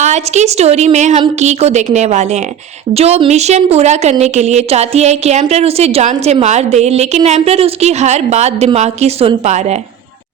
आज की स्टोरी में हम की को देखने वाले हैं जो मिशन पूरा करने के लिए चाहती है कि एम्प्रर उसे जान से मार दे, लेकिन एम्प्रर उसकी हर बात दिमाग की सुन पा रहा है।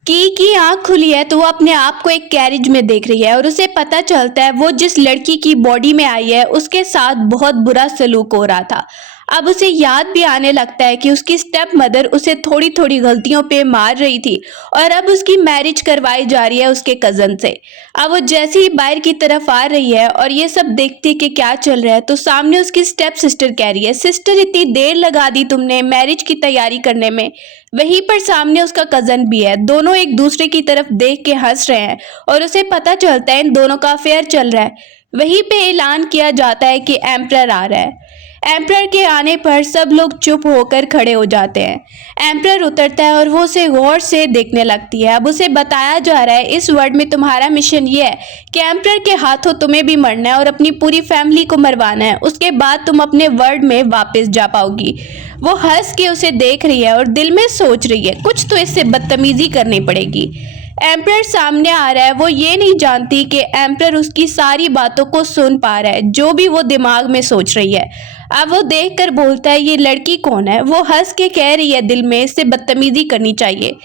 की आंख खुली है तो वो अपने आप को एक कैरेज में देख रही है और उसे पता चलता है वो जिस लड़की की बॉडी में आई है उसके साथ बहुत बुरा सलूक हो रहा था। अब उसे याद भी आने लगता है कि उसकी स्टेप मदर उसे थोड़ी थोड़ी गलतियों पे मार रही थी और अब उसकी मैरिज करवाई जा रही है उसके कजन से। अब वो जैसे ही बाहर की तरफ आ रही है और ये सब देखती कि क्या चल रहा है तो सामने उसकी स्टेप सिस्टर कह रही है, सिस्टर इतनी देर लगा दी तुमने मैरिज की तैयारी करने में। वहीं पर सामने उसका कजन भी है, दोनों एक दूसरे की तरफ देख के हंस रहे हैं और उसे पता चलता है इन दोनों का अफेयर चल रहा है। वहीं पे ऐलान किया जाता है कि एम्प्रर आ रहा है। एम्प्रर के आने पर सब लोग चुप होकर खड़े हो जाते हैं। एम्प्रर उतरता है और वो उसे गौर से देखने लगती है। अब उसे बताया जा रहा है इस वर्ल्ड में तुम्हारा मिशन ये है कि एम्प्रर के हाथों तुम्हें भी मरना है और अपनी पूरी फैमिली को मरवाना है, उसके बाद तुम अपने वर्ल्ड में वापस जा पाओगी। वो हंस के उसे देख रही है और दिल में सोच रही है कुछ तो इससे बदतमीजी करनी पड़ेगी। एम्प्रर सामने आ रहा है, वो ये नहीं जानती कि एम्प्रर उसकी सारी बातों को सुन पा रहा है, जो भी वो दिमाग में सोच रही है। अब वो देखकर बोलता है ये लड़की कौन है। वो हंस के कह रही है दिल में इससे बदतमीजी करनी चाहिए।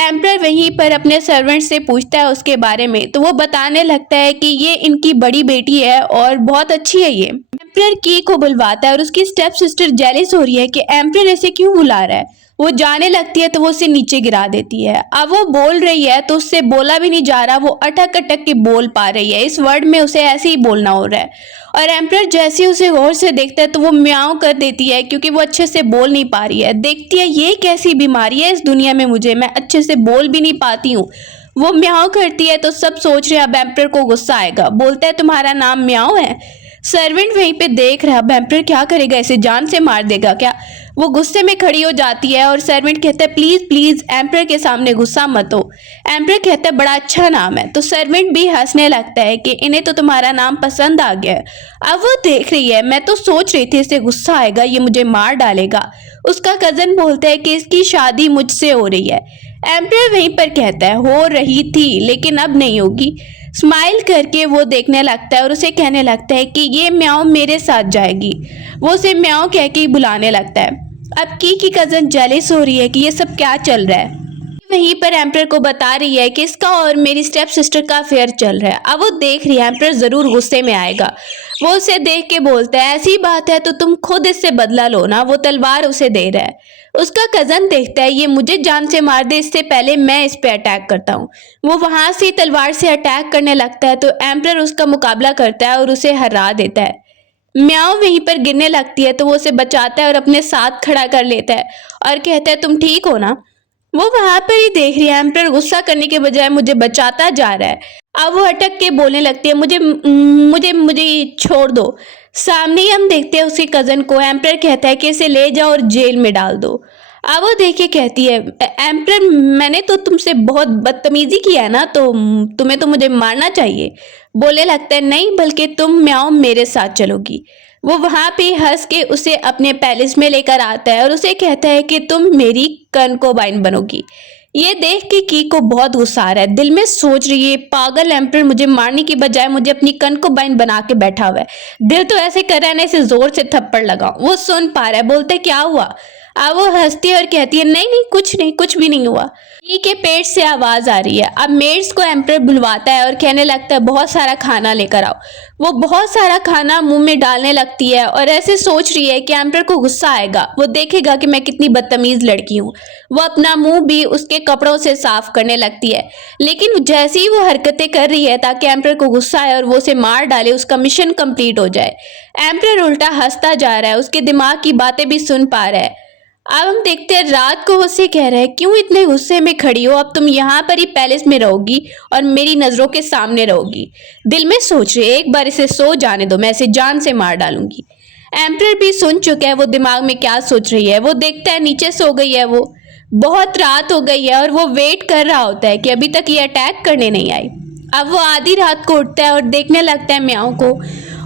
एम्प्रर वहीं पर अपने सर्वेंट से पूछता है उसके बारे में तो वो बताने लगता है कि ये इनकी बड़ी बेटी है और बहुत अच्छी है ये। एम्प्रर की को बुलवाता है और उसकी स्टेप सिस्टर जेलिस हो रही है कि एम्प्रर ऐसे क्यों बुला रहा है। वो जाने लगती है तो वो उसे नीचे गिरा देती है। अब वो बोल रही है तो उससे बोला भी नहीं जा रहा, वो अटक अटक के बोल पा रही है। इस वर्ड में उसे ऐसे ही बोलना हो रहा है और एम्प्रर जैसे ही उसे गौर से देखता है तो वो म्याऊं कर देती है क्योंकि वो अच्छे से बोल नहीं पा रही है। देखती है ये कैसी बीमारी है इस दुनिया में, मैं अच्छे से बोल भी नहीं पाती हूँ। वो म्याऊं करती है तो सब सोच रहे हैं अब एम्प्रर को गुस्सा आएगा। बोलता है तुम्हारा नाम म्याऊं है। सर्वेंट वहीं पे देख रहा है अब एम्प्रर क्या करेगा, इसे जान से मार देगा क्या। वो गुस्से में खड़ी हो जाती है और सर्वेंट कहता है प्लीज प्लीज एम्प्रर के सामने गुस्सा मत हो। एम्प्रर कहता है बड़ा अच्छा नाम है। तो सर्वेंट भी हंसने लगता है कि इन्हें तो तुम्हारा नाम पसंद आ गया है। अब वो देख रही है, मैं तो सोच रही थी इसे गुस्सा आएगा, ये मुझे मार डालेगा। उसका कजन बोलता है कि इसकी शादी मुझसे हो रही है। एम्प्रर वहीं पर कहता है हो रही थी लेकिन अब नहीं होगी। स्माइल करके वो देखने लगता है और उसे कहने लगता है कि ये म्याऊं मेरे साथ जाएगी। वो उसे म्याऊं कह के ही बुलाने लगता है। अब की कजन जेलिस हो रही है कि ये सब क्या चल रहा है। वहीं पर एम्प्रर को बता रही है कि इसका और मेरी स्टेप सिस्टर का अफेयर चल रहा है। अब वो देख रही है एम्प्रर जरूर गुस्से में आएगा। वो उसे देख के बोलता है ऐसी बात है तो तुम खुद इससे बदला लो ना। वो तलवार उसे दे रहा है। उसका कजन देखता है ये मुझे जान से मार दे इससे पहले मैं इस पे अटैक करता हूँ। वो वहां से तलवार से अटैक करने लगता है तो एम्प्रर उसका मुकाबला करता है और उसे हरा देता है। म्याऊं वहीं पर गिरने लगती है तो वो उसे बचाता है और अपने साथ खड़ा कर लेता है और कहता है तुम ठीक हो ना। वो वहां पर ही देख रही है एम्प्रर गुस्सा करने के बजाय मुझे बचाता जा रहा है। अब वो अटक के बोलने लगती है मुझे मुझे मुझे छोड़ दो। सामने ही हम देखते हैं उसके कजन को। एम्प्रर कहता है कि इसे ले जाओ और जेल में डाल दो। अब वो देख के कहती है एम्प्रर मैंने तो तुमसे बहुत बदतमीजी किया है ना, तो तुम्हें तो मुझे मारना चाहिए। बोले लगता है नहीं बल्कि तुम म्याऊं मेरे साथ चलोगी। वो वहां पे हंस के उसे अपने पैलेस में लेकर आता है और उसे कहता है कि तुम मेरी कंकोबाइन बनोगी। ये देख के की को बहुत गुस्सा आ रहा है, दिल में सोच रही है पागल एम्प्रर मुझे मारने की बजाय मुझे अपनी कंकोबाइन बना के बैठा हुआ है। दिल तो ऐसे कर रहा है ना इसे जोर से थप्पड़ लगाऊं। वो सुन पा रहा है, बोलता है क्या हुआ। अब वो हंसती है और कहती है नहीं नहीं कुछ नहीं, कुछ भी नहीं हुआ। की के पेट से आवाज आ रही है। अब मेड्स को एम्प्रर बुलवाता है और कहने लगता है बहुत सारा खाना लेकर आओ। वो बहुत सारा खाना मुंह में डालने लगती है और ऐसे सोच रही है कि एम्प्रर को गुस्सा आएगा, वो देखेगा कि मैं कितनी बदतमीज लड़की हूँ। वो अपना मुंह भी उसके कपड़ों से साफ करने लगती है, लेकिन जैसे ही वो हरकतें कर रही है ताकि एम्प्रर को गुस्सा आए और वो उसे मार डाले, उसका मिशन कंप्लीट हो जाए। एम्प्रर उल्टा हंसता जा रहा है, उसके दिमाग की बातें भी सुन पा रहा है। अब हम देखते हैं रात को उससे कह रहा है क्यों इतने गुस्से में खड़ी हो, अब तुम यहाँ पर ही पैलेस में रहोगी और मेरी नजरों के सामने रहोगी। दिल में सोच रही है एक बार इसे सो जाने दो, मैं इसे जान से मार डालूंगी। एम्प्रर भी सुन चुका है वो दिमाग में क्या सोच रही है। वो देखता है नीचे सो गई है। वो बहुत रात हो गई है और वो वेट कर रहा होता है कि अभी तक ये अटैक करने नहीं आई। अब वो आधी रात को उठता है और देखने लगता है म्याऊं को।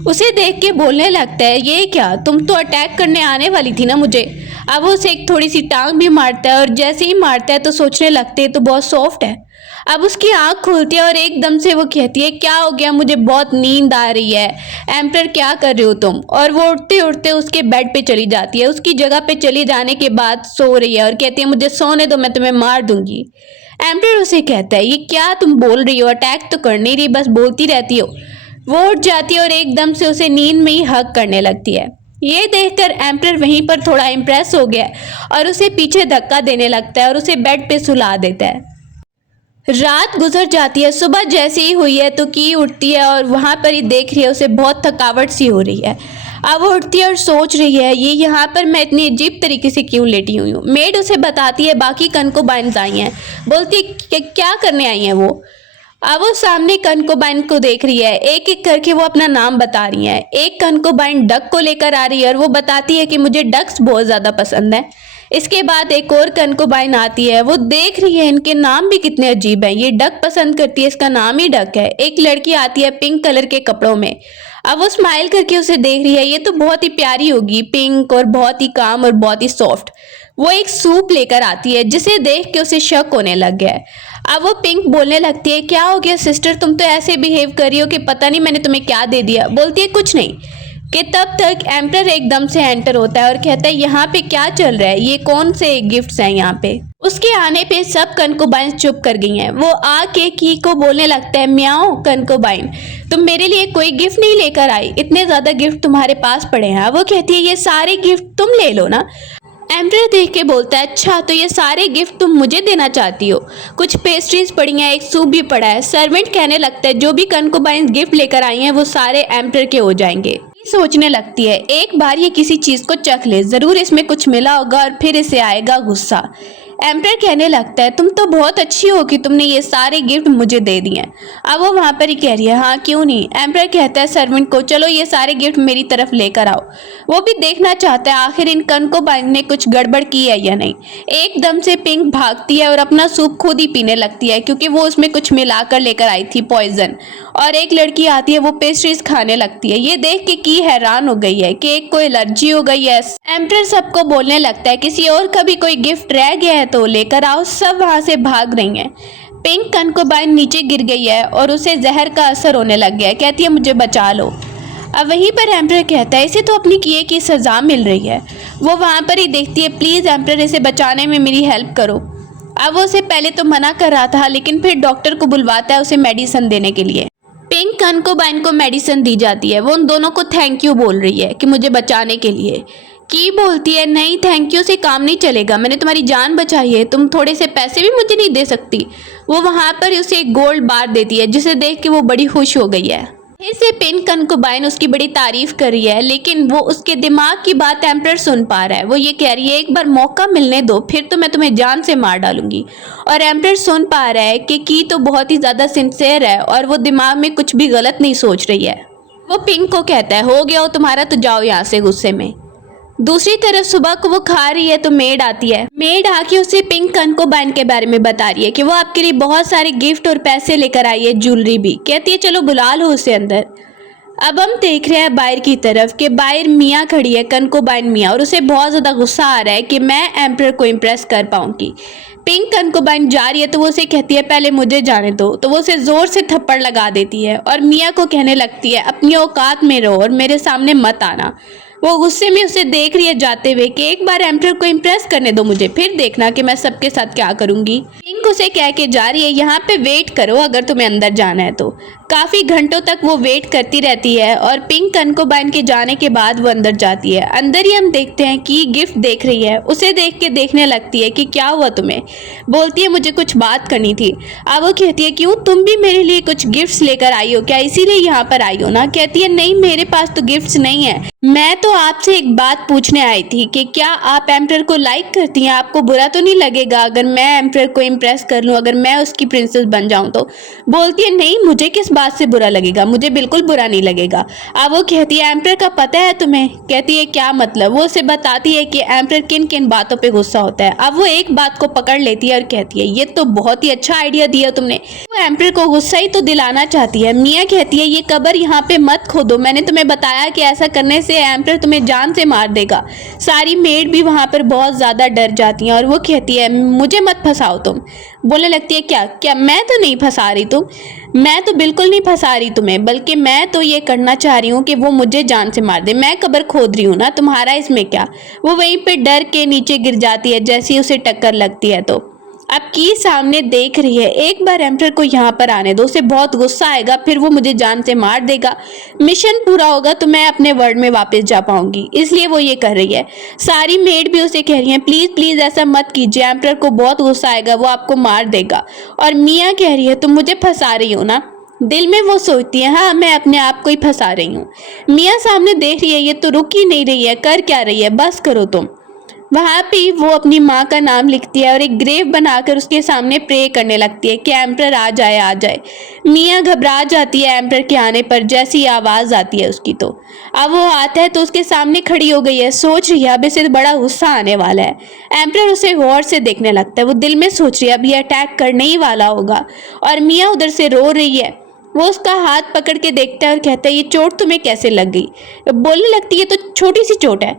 उसे देख के बोलने लगता है ये क्या, तुम तो अटैक करने आने वाली थी ना मुझे। अब वो उसे एक थोड़ी सी टांग भी मारता है और जैसे ही मारता है तो सोचने लगते है तो बहुत सॉफ्ट है। अब उसकी आंख खुलती है और एकदम से वो कहती है क्या हो गया, मुझे बहुत नींद आ रही है। एम्प्रर क्या कर रहे हो तुम? और वो उठते उठते उसके बेड पे चली जाती है। उसकी जगह पे चली जाने के बाद सो रही है और कहती है मुझे सोने दो, मैं तुम्हें मार दूंगी। एम्प्रर उसे कहता है ये क्या तुम बोल रही हो, अटैक तो कर नहीं रही, बस बोलती रहती हो। वो उठ जाती है और एकदम से उसे नींद में ही हग करने लगती है। ये देखकर एम्प्रर वहीं पर थोड़ा इम्प्रेस हो गया और उसे पीछे धक्का देने लगता है और उसे बेड पे सुला देता है। रात गुजर जाती है। सुबह जैसे ही हुई है तो की उठती है और वहां पर ही देख रही है उसे बहुत थकावट सी हो रही है। अब वो उठती है और सोच रही है ये यहाँ पर मैं इतनी अजीब तरीके से क्यों लेटी हुई हूँ। मेड उसे बताती है बाकी कनकोबाइन्स आई हैं। बोलती है क्या करने आई हैं वो। अब वो सामने कनकोबाइन को देख रही है, एक एक करके वो अपना नाम बता रही है। एक कनकोबाइन डक को लेकर आ रही है और वो बताती है कि मुझे डक्स बहुत ज़्यादा पसंद है। इसके बाद एक और कनकोबाइन आती है, वो देख रही है इनके नाम भी कितने अजीब हैं, ये डक पसंद करती है, इसका नाम ही डक है। एक लड़की आती है पिंक कलर के कपड़ों में। अब वो स्माइल करके उसे देख रही है, ये तो बहुत ही प्यारी होगी, पिंक और बहुत ही काम और बहुत ही सॉफ्ट। वो एक सूप लेकर आती है जिसे देख के उसे शक होने लग गया है। अब वो पिंक बोलने लगती है क्या हो गया सिस्टर, तुम तो ऐसे बिहेव कर रही हो कि पता नहीं मैंने तुम्हें क्या दे दिया। बोलती है कुछ नहीं। कि तब तक एम्प्रर एकदम से एंटर होता है और कहता है यहाँ पे क्या चल रहा है, ये कौन से गिफ्ट्स हैं यहाँ पे। उसके आने पे सब कनकोबाइन चुप कर गई हैं। वो आके की को बोलने लगता है म्याओ कनकोबाइन, तुम मेरे लिए कोई गिफ्ट नहीं लेकर आई, इतने ज्यादा गिफ्ट तुम्हारे पास पड़े हैं। वो कहती है ये सारे गिफ्ट तुम ले लो ना। एम्प्रर देख के बोलता है अच्छा तो ये सारे गिफ्ट तुम मुझे देना चाहती हो। कुछ पेस्ट्रीज पड़ी हैं, एक सूप भी पड़ा है। सर्वेंट कहने लगता है जो भी कनकोबाइन गिफ्ट लेकर आई हैं वो सारे एम्प्रर के हो जाएंगे। सोचने लगती है एक बार ये किसी चीज को चख ले, जरूर इसमें कुछ मिला होगा और फिर इसे आएगा गुस्सा। एम्प्रर कहने लगता है तुम तो बहुत अच्छी हो कि तुमने ये सारे गिफ्ट मुझे दे दिए। अब वो वहां पर ही कह रही है हाँ क्यों नहीं। एम्प्रर कहता है सर्वेंट को चलो ये सारे गिफ्ट मेरी तरफ लेकर आओ। वो भी देखना चाहता है आखिर इन कनकोबाइन ने कुछ गड़बड़ की है या नहीं। एकदम से पिंक भागती है और अपना सूप खुद ही पीने लगती है क्योंकि वो उसमें कुछ मिलाकर लेकर आई थी पॉइजन। और एक लड़की आती है, वो पेस्ट्रीज खाने लगती है। ये देख के की हैरान हो गई है कि एक को एलर्जी हो गई है। एम्प्रर सबको बोलने लगता है किसी और का भी कोई गिफ्ट रह गया है तो लेकर आओ। सब वहां से भाग रही हैं। पिंक कनकोबाइन नीचे गिर गई है और उसे जहर का असर होने लग गया है। कहती है मुझे बचा लो। अब वहीं पर एम्प्रर कहता है इसे तो अपनी किए की सजा मिल रही है। वो वहां पर ही देखती है प्लीज एम्प्रर इसे बचाने में मेरी हेल्प करो। अब वो उसे पहले तो मना कर रहा था लेकिन फिर डॉक्टर को बुलवाता है उसे मेडिसिन देने के लिए। पिंक कनकोबाइन को मेडिसिन दी जाती है। वो उन दोनों को थैंक यू बोल रही है कि मुझे बचाने के लिए। की बोलती है नहीं थैंक यू से काम नहीं चलेगा, मैंने तुम्हारी जान बचाई है, तुम थोड़े से पैसे भी मुझे नहीं दे सकती। वो वहां पर उसे एक गोल्ड बार देती है जिसे देख के वो बड़ी खुश हो गई है। फिर से पिंक कनकोबाइन उसकी बड़ी तारीफ कर रही है लेकिन वो उसके दिमाग की बात एम्प्रर सुन पा रहा है। वो ये कह रही है एक बार मौका मिलने दो फिर तो मैं तुम्हें जान से मार डालूंगी। और एम्प्रर सुन पा रहा है कि की तो बहुत ही ज़्यादा सिंसियर है और वो दिमाग में कुछ भी गलत नहीं सोच रही है। वो पिंक को कहता है हो गया हो तुम्हारा, तो जाओ यहाँ से गुस्से में। दूसरी तरफ सुबह को वो खा रही है तो मेड आती है। मेड आके उसे पिंक कनकोबाइन के बारे में बता रही है कि वो आपके लिए बहुत सारे गिफ्ट और पैसे लेकर आई है, ज्वेलरी भी। कहती है चलो बुला लो उसे अंदर। अब हम देख रहे हैं बाहर की तरफ कि बाहर मियाँ खड़ी है, कनकोबाइन मियाँ, और उसे बहुत ज़्यादा गुस्सा आ रहा है कि मैं एम्प्रर को इम्प्रेस कर पाऊंगी। पिंक कनकोबाइन जा रही है तो वो उसे कहती है पहले मुझे जाने दो, तो वो उसे ज़ोर से थप्पड़ लगा देती है और मियाँ को कहने लगती है अपनी औकात में रहो और मेरे सामने मत आना। वो गुस्से में उसे देख रही है जाते हुए कि एक बार एम्प्रर को इम्प्रेस करने दो मुझे, फिर देखना कि मैं सबके साथ क्या करूंगी। पिंक उसे कह के जा रही है यहाँ पे वेट करो अगर तुम्हें अंदर जाना है तो। काफ़ी घंटों तक वो वेट करती रहती है और पिंक कनकोबाइन के जाने के बाद वो अंदर जाती है। अंदर ही हम देखते हैं कि गिफ्ट देख रही है। उसे देख के देखने लगती है कि क्या हुआ तुम्हें। बोलती है मुझे कुछ बात करनी थी। अब वो कहती है क्यों, तुम भी मेरे लिए कुछ गिफ्ट्स लेकर आई हो क्या, इसीलिए यहाँ पर आई हो ना। कहती है नहीं मेरे पास तो गिफ्ट्स नहीं है, मैं तो आपसे एक बात पूछने आई थी कि क्या आप एम्प्रर को लाइक करती हैं, आपको बुरा तो नहीं लगेगा अगर मैं एम्प्रर को इम्प्रेस कर लूँ, अगर मैं उसकी प्रिंसेस बन जाऊँ तो। बोलती है नहीं मुझे किस बात से बुरा लगेगा, मुझे बिल्कुल बुरा नहीं लगेगा। अब वो कहती है एम्प्रर का पता है तुम्हें। कहती है क्या मतलब। वो उसे बताती है कि एम्प्रर किन किन बातों पे गुस्सा होता है। अब वो एक बात को पकड़ लेती है और कहती है ये तो बहुत ही अच्छा आइडिया दिया तुमने। वो एम्प्रर को गुस्सा ही तो दिलाना चाहती है। मियाँ कहती है ये कब्र यहाँ पे मत खोदो, मैंने तुम्हें बताया कि ऐसा करने से से एम्परर तुम्हें जान से मार देगा। सारी मेड भी वहाँ पर बहुत ज़्यादा डर जाती हैं और वो कहती है मुझे मत फंसाओ तुम। बोलने लगती है क्या क्या मैं तो नहीं फंसा रही मैं तो बिल्कुल नहीं फंसा रही तुम्हें, बल्कि मैं तो ये करना चाह रही हूँ कि वो मुझे जान से मार दे। मैं कब्र खोद रही हूँ ना, तुम्हारा इसमें क्या। वो वहीं पे डर के नीचे गिर जाती है जैसे ही उसे टक्कर लगती है। तो अब की सामने देख रही है, एक बार एम्परर को यहाँ पर आने दो, उसे बहुत गुस्सा आएगा, फिर वो मुझे जान से मार देगा। मिशन पूरा होगा तो मैं अपने वर्ल्ड में वापस जा पाऊंगी, इसलिए वो ये कर रही है। सारी मेड भी उसे कह रही हैं प्लीज प्लीज ऐसा मत कीजिए, एम्परर को बहुत गुस्सा आएगा, वो आपको मार देगा। और मिया कह रही है तुम मुझे फंसा रही हो ना। दिल में वो सोचती है हाँ मैं अपने आप को ही फंसा रही हूँ। मिया सामने देख रही है ये तो रुक ही नहीं रही है, कर क्या रही है, बस करो तुम। वहां पे वो अपनी माँ का नाम लिखती है और एक ग्रेव बनाकर उसके सामने प्रे करने लगती है कि एम्परर आ जाए आ जाए। मिया घबरा जाती है एम्परर के आने पर, जैसी आवाज आती है उसकी। तो अब वो आता है तो उसके सामने खड़ी हो गई है, सोच रही है अब इसे बड़ा गुस्सा आने वाला है। एम्परर उसे गौर से देखने लगता है, वो दिल में सोच रही है अब ये अटैक करने ही वाला होगा। और मिया उधर से रो रही है। वो उसका हाथ पकड़ के देखता है और कहता है ये चोट तुम्हें कैसे लग गई। बोलने लगती है तो छोटी सी चोट है।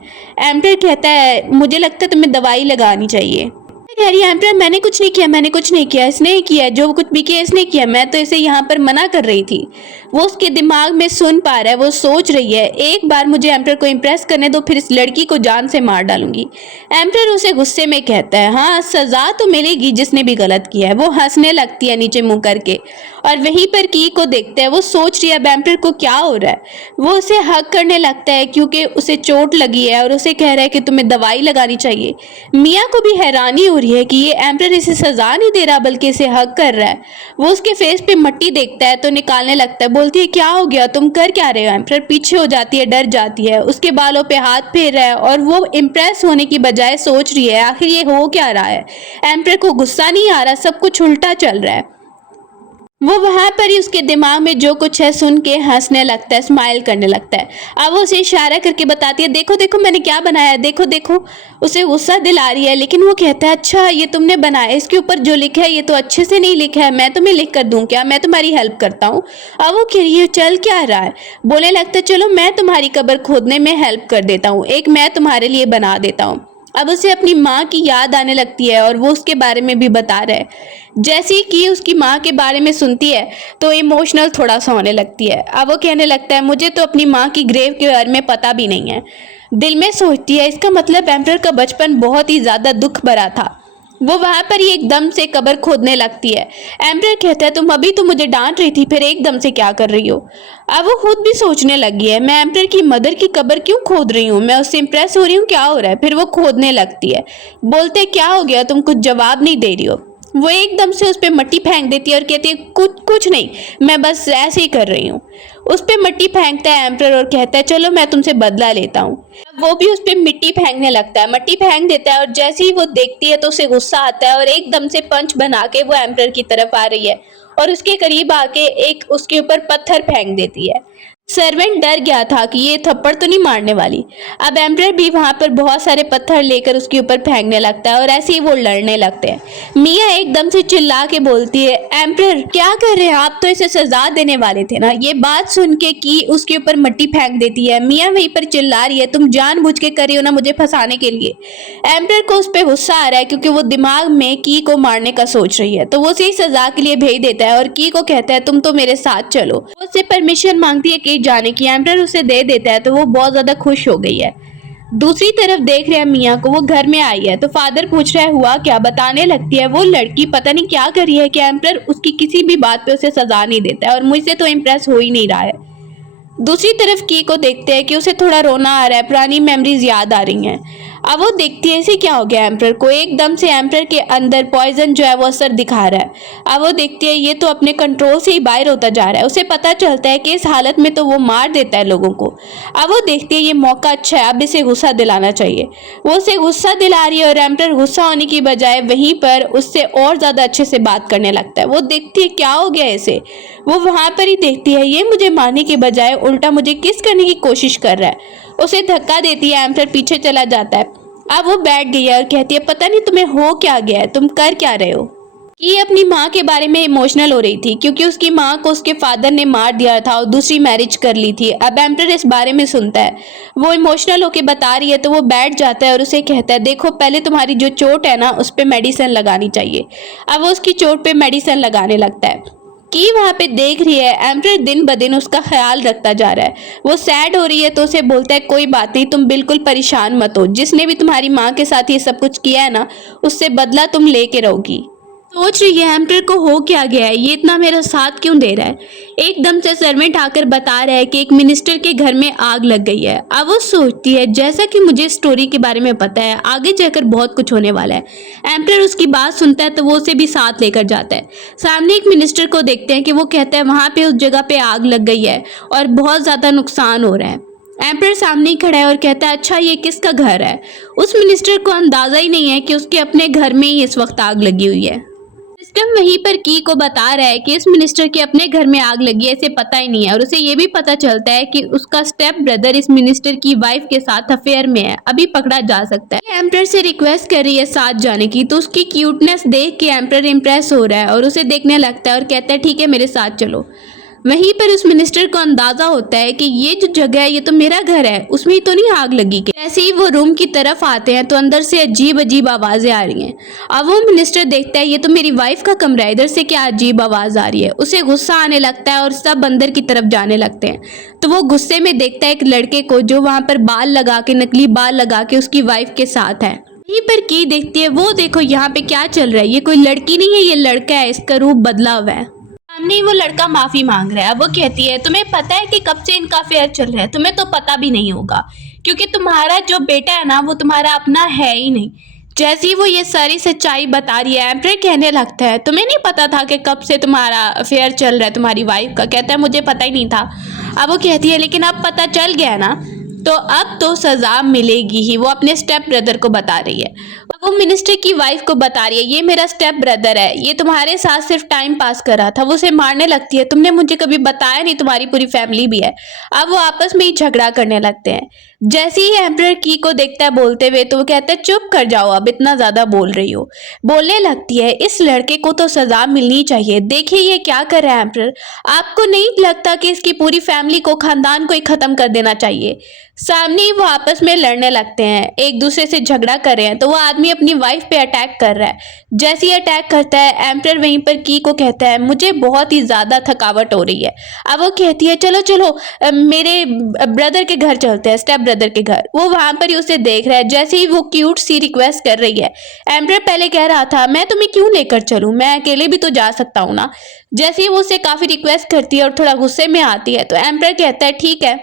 एम्परर कहता है मुझे लगता है तुम्हें दवाई लगानी चाहिए। कह रही है एम्परर मैंने कुछ नहीं किया, मैंने कुछ नहीं किया, इसने ही किया, जो कुछ भी किया इसने किया, मैं तो इसे यहाँ पर मना कर रही थी। वो उसके दिमाग में सुन पा रहा है, वो सोच रही है एक बार मुझे एम्परर को इम्प्रेस करने दो, फिर इस लड़की को जान से मार डालूंगी। एम्परर उसे गुस्से में कहता है हाँ सजा तो मिलेगी जिसने भी गलत किया है। वो हंसने लगती है नीचे मुंह करके और वहीं पर की को देखते हैं। वो सोच रही है अब एम्परर को क्या हो रहा है। वो उसे हक करने लगता है क्योंकि उसे चोट लगी है और उसे कह रहा है कि तुम्हें दवाई लगानी चाहिए। मिया को भी हैरानी हो रही है कि ये एम्परर इसे सजा नहीं दे रहा बल्कि इसे हक कर रहा है। वो उसके फेस पे मट्टी देखता है तो निकालने लगता है, बोलती है क्या हो गया, तुम कर क्या रहे हो। एम्परर पीछे हो जाती है, डर जाती है, उसके बालों पे हाथ फेर रहा है और वो इम्प्रेस होने की बजाय सोच रही है आखिर ये हो क्या रहा है। एम्परर को गुस्सा नहीं आ रहा, सब कुछ उल्टा चल रहा है। वो वहां पर ही उसके दिमाग में जो कुछ है सुन के हंसने लगता है, स्माइल करने लगता है। अब वो उसे इशारा करके बताती है देखो देखो मैंने क्या बनाया, देखो देखो। उसे गुस्सा दिला रही है लेकिन वो कहता है अच्छा ये तुमने बनाया, इसके ऊपर जो लिखा है ये तो अच्छे से नहीं लिखा है, मैं तुम्हें लिख कर दूं क्या, मैं तुम्हारी हेल्प करता हूँ। अब वो कह रही है चल क्या रहा है। बोलने लगता है चलो मैं तुम्हारी कब्र खोदने में हेल्प कर देता हूँ, एक मैं तुम्हारे लिए बना देता हूँ। अब उसे अपनी माँ की याद आने लगती है और वो उसके बारे में भी बता रहा है। जैसे कि उसकी माँ के बारे में सुनती है तो इमोशनल थोड़ा सा होने लगती है। अब वो कहने लगता है मुझे तो अपनी माँ की ग्रेव के बारे में पता भी नहीं है। दिल में सोचती है इसका मतलब एम्परर का बचपन बहुत ही ज़्यादा दुख भरा था। वो वहां पर ही एकदम से कब्र खोदने लगती है। एम्परर कहता है तुम अभी तो मुझे डांट रही थी, फिर एकदम से क्या कर रही हो। अब वो खुद भी सोचने लगी है मैं एम्परर की मदर की कब्र क्यों खोद रही हूँ, मैं उससे इम्प्रेस हो रही हूँ, क्या हो रहा है। फिर वो खोदने लगती है। बोलते क्या हो गया, तुम कुछ जवाब नहीं दे रही हो। वो एकदम से उस पर मट्टी फेंक देती है और कहती है कुछ कुछ नहीं, मैं बस ऐसे ही कर रही हूँ। उस पर मिट्टी फेंकता है एम्परर और कहता है चलो मैं तुमसे बदला लेता हूँ। वो भी उस पर मिट्टी फेंकने लगता है, मट्टी फेंक देता है और जैसे ही वो देखती है तो उसे गुस्सा आता है और एकदम से पंच बना के वो एम्परर की तरफ आ रही है और उसके करीब आके एक उसके ऊपर पत्थर फेंक देती है। सर्वेंट डर गया था कि ये थप्पड़ तो नहीं मारने वाली। अब एम्परर भी वहां पर बहुत सारे पत्थर लेकर उसके ऊपर फेंकने लगता है और ऐसे ही वो लड़ने लगते हैं। मिया एकदम से चिल्ला के बोलती है एम्परर क्या कर रहे हैं आप, तो इसे सजा देने वाले थे ना। ये बात सुन के की उसके ऊपर मिट्टी फेंक देती है। मिया वहीं पर चिल्ला रही है तुम जानबूझ के कर रही हो ना मुझे फंसाने के लिए। एम्परर को उस पर गुस्सा आ रहा है क्योंकि वो दिमाग में की को मारने का सोच रही है, तो वो उसे सजा के लिए भेज देता है और की को कहता है तुम तो मेरे साथ चलो। वो उससे परमिशन मांगती है कि जाने की, एम्परर उसे दे देता है तो वो बहुत ज्यादा खुश हो गई है। दूसरी तरफ देख रहे हैं मिया को, वो घर में आई है तो फादर पूछ रहा है हुआ क्या। बताने लगती है वो लड़की पता नहीं क्या कर रही है कि एम्परर उसकी किसी भी बात पे उसे सजा नहीं देता है और मुझसे तो इम्प्रेस हो ही नहीं रहा है। दूसरी तरफ की को देखते हैं कि उसे थोड़ा रोना आ रहा है, पुरानी मेमोरीज याद आ रही हैं। अब वो देखती है इसे क्या हो गया एम्परर को, एकदम से एम्परर के अंदर पॉइजन जो है वो असर दिखा रहा है। अब वो देखती है ये तो अपने कंट्रोल से ही बाहर होता जा रहा है। उसे पता चलता है कि इस हालत में तो वो मार देता है लोगों को। अब वो देखती है ये मौका अच्छा है, अब इसे गुस्सा दिलाना चाहिए। वो उसे गुस्सा दिला रही है और एम्परर गुस्सा होने की बजाय वहीं पर उससे और ज्यादा अच्छे से बात करने लगता है। वो देखती है क्या हो गया इसे। वो वहां पर ही देखती है ये मुझे मारने की बजाय उल्टा मुझे किस करने की कोशिश कर रहा है। उसे धक्का देती है, एम्परर पीछे चला जाता है। अब वो बैठ गई है और कहती है पता नहीं तुम्हें हो क्या गया है, तुम कर क्या रहे हो। कि अपनी माँ के बारे में इमोशनल हो रही थी क्योंकि उसकी माँ को उसके फादर ने मार दिया था और दूसरी मैरिज कर ली थी। अब एम्प्रर इस बारे में सुनता है, वो इमोशनल होके बता रही है तो वो बैठ जाता है और उसे कहता है देखो पहले तुम्हारी जो चोट है ना उस पर मेडिसिन लगानी चाहिए। अब वो उसकी चोट पे मेडिसिन लगाने लगता है। कि वहाँ पे देख रही है एम्प्रर दिन ब दिन उसका ख्याल रखता जा रहा है। वो सैड हो रही है तो उसे बोलता है कोई बात नहीं, तुम बिल्कुल परेशान मत हो, जिसने भी तुम्हारी माँ के साथ ये सब कुछ किया है ना उससे बदला तुम लेके रहोगी। सोच रही है एम्प्रर को हो क्या गया है, ये इतना मेरा साथ क्यों दे रहा है। एकदम से सर्वेंट आकर बता रहा है कि एक मिनिस्टर के घर में आग लग गई है। अब वो सोचती है जैसा कि मुझे स्टोरी के बारे में पता है आगे जाकर बहुत कुछ होने वाला है। एम्प्रर उसकी बात सुनता है तो वो उसे भी साथ लेकर जाता है। सामने एक मिनिस्टर को देखते हैं कि वो कहता है वहां पे उस जगह पे आग लग गई है और बहुत ज्यादा नुकसान हो रहा है। एम्प्रर सामने ही खड़ा है और कहता है अच्छा ये किसका घर है। उस मिनिस्टर को अंदाजा ही नहीं है कि उसके अपने घर में ही इस वक्त आग लगी हुई है। सिस्टम वहीं पर की को बता रहा है कि इस मिनिस्टर के अपने घर में आग लगी है, इसे पता ही नहीं है और उसे ये भी पता चलता है कि उसका स्टेप ब्रदर इस मिनिस्टर की वाइफ के साथ अफेयर में है, अभी पकड़ा जा सकता है। एम्प्रर से रिक्वेस्ट कर रही है साथ जाने की तो उसकी क्यूटनेस देख के एम्प्रर इम्प्रेस हो रहा है और उसे देखने लगता है और कहता है ठीक है मेरे साथ चलो। वहीं पर उस मिनिस्टर को अंदाजा होता है कि ये जो जगह है ये तो मेरा घर है, उसमें ही तो नहीं आग लगी। जैसे ही वो रूम की तरफ आते हैं तो अंदर से अजीब अजीब आवाजें आ रही हैं। अब वो मिनिस्टर देखता है ये तो मेरी वाइफ का कमरा है, इधर से क्या अजीब आवाज आ रही है। उसे गुस्सा आने लगता है और सब अंदर की तरफ जाने लगते हैं। तो वो गुस्से में देखता है एक लड़के को जो वहां पर बाल लगा के, नकली बाल लगा के उसकी वाइफ के साथ है। वहीं पर की देखती है वो देखो यहाँ पे क्या चल रहा है, ये कोई लड़की नहीं है ये लड़का है, इसका रूप बदला हुआ है। सामने ही वो लड़का माफी मांग रहा है। अब वो कहती है तुम्हें पता है कि कब से इनका अफेयर चल रहा है, तुम्हें तो पता भी नहीं होगा क्योंकि तुम्हारा जो बेटा है ना वो तुम्हारा अपना है ही नहीं। जैसे ही वो ये सारी सच्चाई बता रही है एम्प्रर कहने लगता है तुम्हें नहीं पता था कि कब से तुम्हारा अफेयर चल रहा है तुम्हारी वाइफ का। कहता है मुझे पता ही नहीं था। अब वो कहती है लेकिन अब पता चल गया ना तो अब तो सजा मिलेगी ही। वो अपने स्टेप ब्रदर को बता रही है। अब वो मिनिस्टर की वाइफ को बता रही है ये मेरा स्टेप ब्रदर है, ये तुम्हारे साथ सिर्फ टाइम पास कर रहा था। वो उसे मारने लगती है तुमने मुझे कभी बताया नहीं तुम्हारी पूरी फैमिली भी है। अब वो आपस में ही झगड़ा करने लगते हैं। जैसे ही एम्प्रर की को देखता है बोलते हुए तो वो कहता है चुप कर जाओ, अब इतना ज्यादा बोल रही हो। बोलने लगती है इस लड़के को तो सजा मिलनी चाहिए, देखिए ये क्या कर रहा है एम्प्रर, आपको नहीं लगता कि इसकी पूरी फैमिली को, खानदान को ही खत्म कर देना चाहिए। सामने ही वो आपस में लड़ने लगते हैं, एक दूसरे से झगड़ा कर रहे हैं तो वो आदमी अपनी वाइफ पे अटैक कर रहा है। जैसे ही अटैक करता है एम्प्रर वहीं पर की को कहता है मुझे बहुत ही ज्यादा थकावट हो रही है। अब वो कहती है चलो चलो मेरे ब्रदर के घर चलते हैं, स्टेप ब्रदर के घर। वो वहां पर ही उसे देख रहा है। जैसे ही वो क्यूट सी रिक्वेस्ट कर रही है, एम्प्रर पहले कह रहा था मैं तुम्हें क्यों लेकर चलूं, मैं अकेले भी तो जा सकता हूं ना। जैसे ही वो उसे काफी रिक्वेस्ट करती है और थोड़ा गुस्से में आती है तो एम्प्रर कहता है ठीक है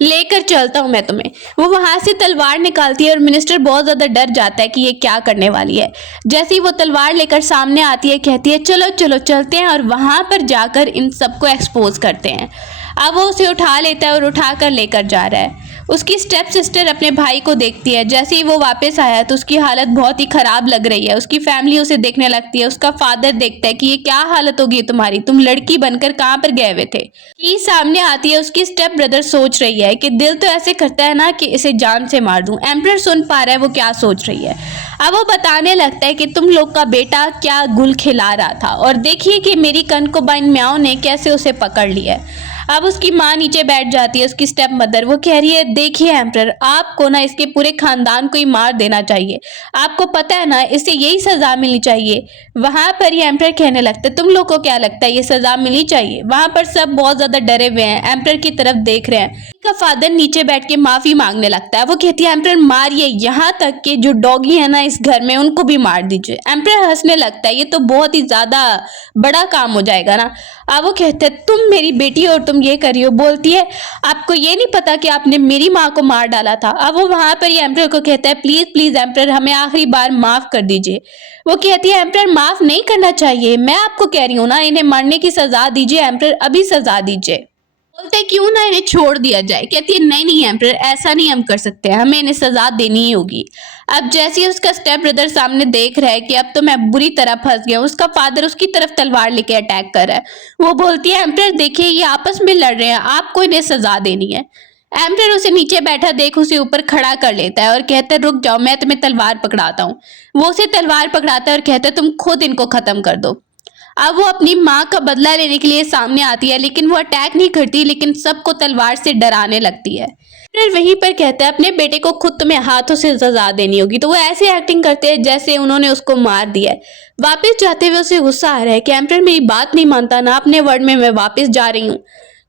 लेकर चलता हूं मैं तुम्हें। वो वहां से तलवार निकालती है और मिनिस्टर बहुत ज्यादा डर जाता है कि ये क्या करने वाली है। जैसे ही वो तलवार लेकर सामने आती है कहती है चलो चलो चलते हैं और वहां पर जाकर इन सबको एक्सपोज करते हैं। अब वो उसे उठा लेता है और उठाकर लेकर जा रहा है। उसकी स्टेप सिस्टर अपने भाई को देखती है। जैसे ही वो वापस आया तो उसकी हालत बहुत ही खराब लग रही है। उसकी फैमिली उसे देखने लगती है। उसका फादर देखता है कि ये क्या हालत होगी तुम्हारी, तुम लड़की बनकर कहाँ पर गए हुए थे। की सामने आती है। उसकी स्टेप ब्रदर सोच रही है कि दिल तो ऐसे करता है ना कि इसे जान से मार दूं। एम्प्रर सुन पा रहा है वो क्या सोच रही है। अब वो बताने लगता है कि तुम लोग का बेटा क्या गुल खिला रहा था और देखिए कि मेरी कनकोबाइन म्याओ ने कैसे उसे पकड़ लिया है। अब उसकी माँ नीचे बैठ जाती है, उसकी स्टेप मदर। वो कह रही है देखिए एम्प्रर आपको ना इसके पूरे खानदान को ही मार देना चाहिए, आपको पता है ना इसे यही सजा मिलनी चाहिए। वहां पर ये एम्प्रर कहने लगता है तुम लोग को क्या लगता है ये सजा मिलनी चाहिए। वहां पर सब बहुत ज्यादा डरे हुए हैं, एम्प्रर की तरफ देख रहे हैं। का फादर नीचे बैठ के माफी मांगने लगता है। वो कहती है एम्प्रर मारिए, यहाँ तक कि जो डॉगी है ना इस घर में उनको भी मार दीजिए। एम्प्रर हंसने लगता है ये तो बहुत ही ज्यादा बड़ा काम हो जाएगा ना। अब वो कहते हैं तुम मेरी बेटी और तुम ये करी हो। बोलती है आपको ये नहीं पता कि आपने मेरी माँ को मार डाला था। अब वो वहां पर ये एम्प्रर को कहता है प्लीज प्लीज एम्प्रर हमें आखिरी बार माफ कर दीजिए। वो कहती है एम्प्रर माफ नहीं करना चाहिए, मैं आपको कह रही हूँ ना इन्हें मरने की सजा दीजिए एम्प्रर, अभी सजा दीजिए। बोलते क्यों ना इन्हें छोड़ दिया जाए। कहती है नहीं नहीं एम्प्रर ऐसा नहीं हम कर सकते, हमें इन्हें सजा देनी ही होगी। अब जैसे ही उसका स्टेप ब्रदर सामने देख रहा है कि अब तो मैं बुरी तरह फंस गया हूँ, उसका फादर उसकी तरफ तलवार लेके अटैक कर रहा है। वो बोलती है एम्प्रर देखिए ये आपस में लड़ रहे हैं, आपको इन्हें सजा देनी है। एम्परर उसे नीचे बैठा देख उसे ऊपर खड़ा कर लेता है और कहता है रुक जाओ, मैं तुम्हें तलवार पकड़ाता हूँ। वो उसे तलवार पकड़ाता है और कहता है तुम खुद इनको खत्म कर दो। अब वो अपनी माँ का बदला लेने के लिए सामने आती है, लेकिन वो अटैक नहीं करती, लेकिन सबको तलवार से डराने लगती है। फिर वहीं पर कहता है अपने बेटे को खुद तुम्हें हाथों से सजा देनी होगी। तो वो ऐसे एक्टिंग करते हैं जैसे उन्होंने उसको मार दिया है। वापस जाते हुए उसे गुस्सा आ रहा है कि एम्परर मेरी बात नहीं मानता ना अपने वर्ड में, मैं वापस जा रही हूँ।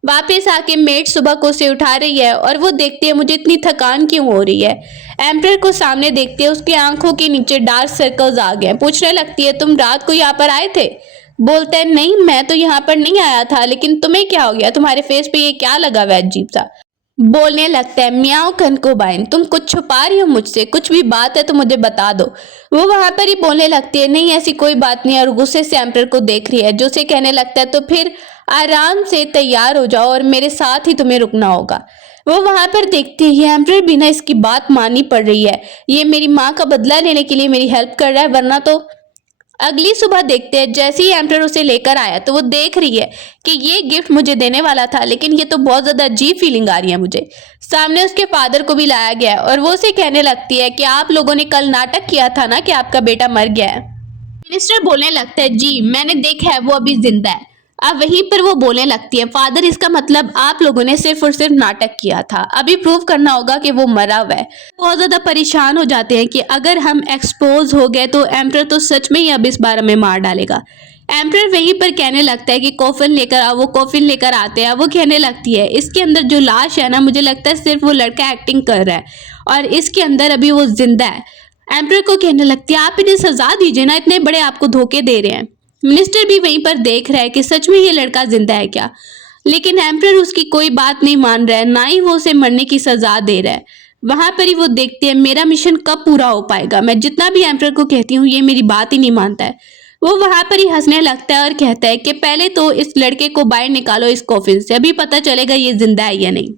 वापस आके मेड सुबह को उसे उठा रही है और वो देखती है मुझे इतनी थकान क्यों हो रही है। एम्परर को सामने देखती है, उसकी आंखों के नीचे डार्क सर्कल्स आ गए। पूछने लगती है तुम रात को यहाँ पर आए थे? बोलता है नहीं, मैं तो यहाँ पर नहीं आया था, लेकिन तुम्हें क्या हो गया? तुम्हारे फेस पे ये क्या लगा हुआ है अजीब सा? बोलने लगता है म्याओ कनकोबाइन, तुम कुछ छुपा रही हो मुझसे, कुछ भी बात है तो मुझे बता दो। वो वहां पर ही बोलने लगती है नहीं ऐसी कोई बात नहीं, और गुस्से से एम्परर को देख रही है जो उसे कहने लगता है तो फिर आराम से तैयार हो जाओ और मेरे साथ ही तुम्हें रुकना होगा। वो वहां पर देखती है ये एम्परर बिना इसकी बात माननी पड़ रही है, ये मेरी माँ का बदला लेने के लिए मेरी हेल्प कर रहा है, वरना तो। अगली सुबह देखते हैं जैसे ही एम्परर उसे लेकर आया तो वो देख रही है कि ये गिफ्ट मुझे देने वाला था, लेकिन ये तो बहुत ज्यादा अजीब फीलिंग आ रही है मुझे। सामने उसके फादर को भी लाया गया है और वो उसे कहने लगती है कि आप लोगों ने कल नाटक किया था ना कि आपका बेटा मर गया है। मिनिस्टर बोलने लगता है जी मैंने देखा है, वो अभी जिंदा है। अब वहीं पर वो बोलने लगती है फादर इसका मतलब आप लोगों ने सिर्फ और सिर्फ नाटक किया था, अभी प्रूव करना होगा कि वो मरा हुआ है। बहुत ज्यादा परेशान हो जाते हैं कि अगर हम एक्सपोज हो गए तो एम्परर तो सच में ही अब इस बार हमें मार डालेगा। एम्परर वहीं पर कहने लगता है कि कॉफिन लेकर आओ। वो कॉफिन लेकर आते हैं। वो कहने लगती है इसके अंदर जो लाश है ना, मुझे लगता है सिर्फ वो लड़का एक्टिंग कर रहा है और इसके अंदर अभी वो जिंदा है। एम्परर को कहने लगती है आप इन्हें सजा दीजिए ना, इतने बड़े आपको धोखे दे रहे हैं। मिनिस्टर भी वहीं पर देख रहा है कि सच में ये लड़का जिंदा है क्या, लेकिन एम्परर उसकी कोई बात नहीं मान रहा है, ना ही वो उसे मरने की सजा दे रहा है। वहां पर ही वो देखती है मेरा मिशन कब पूरा हो पाएगा, मैं जितना भी एम्परर को कहती हूँ ये मेरी बात ही नहीं मानता है। वो वहां पर ही हंसने लगता है और कहता है कि पहले तो इस लड़के को बाहर निकालो इस कॉफिन से, अभी पता चलेगा ये जिंदा है या नहीं।